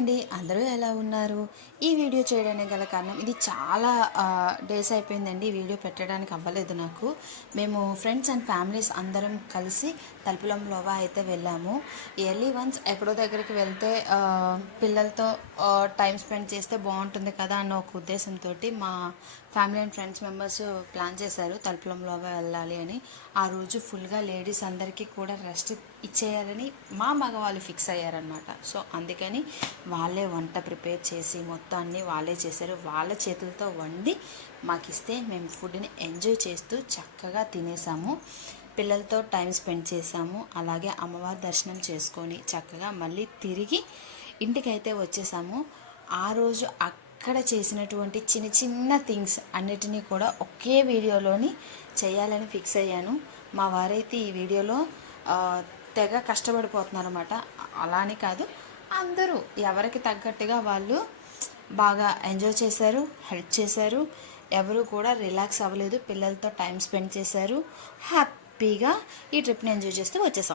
అండి, అందరూ ఎలా ఉన్నారు? ఈ వీడియో చేయడానికి గల కారణం ఇది చాలా డేస్ అయిపోయిందండి. ఈ వీడియో పెట్టడానికి అవ్వలేదు నాకు. మేము ఫ్రెండ్స్ అండ్ ఫ్యామిలీస్ అందరం కలిసి తలుపులంలోవా అయితే వెళ్ళాము. ఇయర్లీ వన్స్ ఎక్కడో దగ్గరికి వెళ్తే పిల్లలతో టైం స్పెండ్ చేస్తే బాగుంటుంది కదా అన్న ఒక ఉద్దేశంతో మా family and friends members plan చేశారు తలుపులంలోవా వెళ్ళాలి అని. ఆ రోజు ఫుల్గా లేడీస్ అందరికీ కూడా రెస్ట్ ఇచ్చేయాలని మా మగవాళ్ళు ఫిక్స్ అయ్యారనమాట. సో అందుకని వాళ్ళే వంట ప్రిపేర్ చేసి మొత్తం అన్నీ వాళ్ళే చేశారు. వాళ్ళ చేతులతో వండి మాకు ఇస్తే మేము ఫుడ్ని ఎంజాయ్ చేస్తూ చక్కగా తినేసాము. పిల్లలతో టైం స్పెండ్ చేసాము. అలాగే అమ్మవారి దర్శనం చేసుకొని చక్కగా మళ్ళీ తిరిగి ఇంటికైతే వచ్చేసాము. ఆ రోజు అక్కడ చేసినటువంటి చిన్న చిన్న థింగ్స్ అన్నిటినీ కూడా ఒకే వీడియోలోని చేయాలని ఫిక్స్ అయ్యాను. మా వారైతే ఈ వీడియోలో తెగ కష్టపడిపోతున్నారు అన్నమాట. అలా అని కాదు, అందరూ ఎవరికి తగ్గట్టుగా వాళ్ళు బాగా ఎంజాయ్ చేశారు, హెల్ప్ చేశారు. ఎవరు కూడా రిలాక్స్ అవ్వలేదు, పిల్లలతో టైం స్పెండ్ చేశారు. హ్యాపీగా ఈ ట్రిప్ని ఎంజాయ్ చేస్తూ వచ్చేసాం.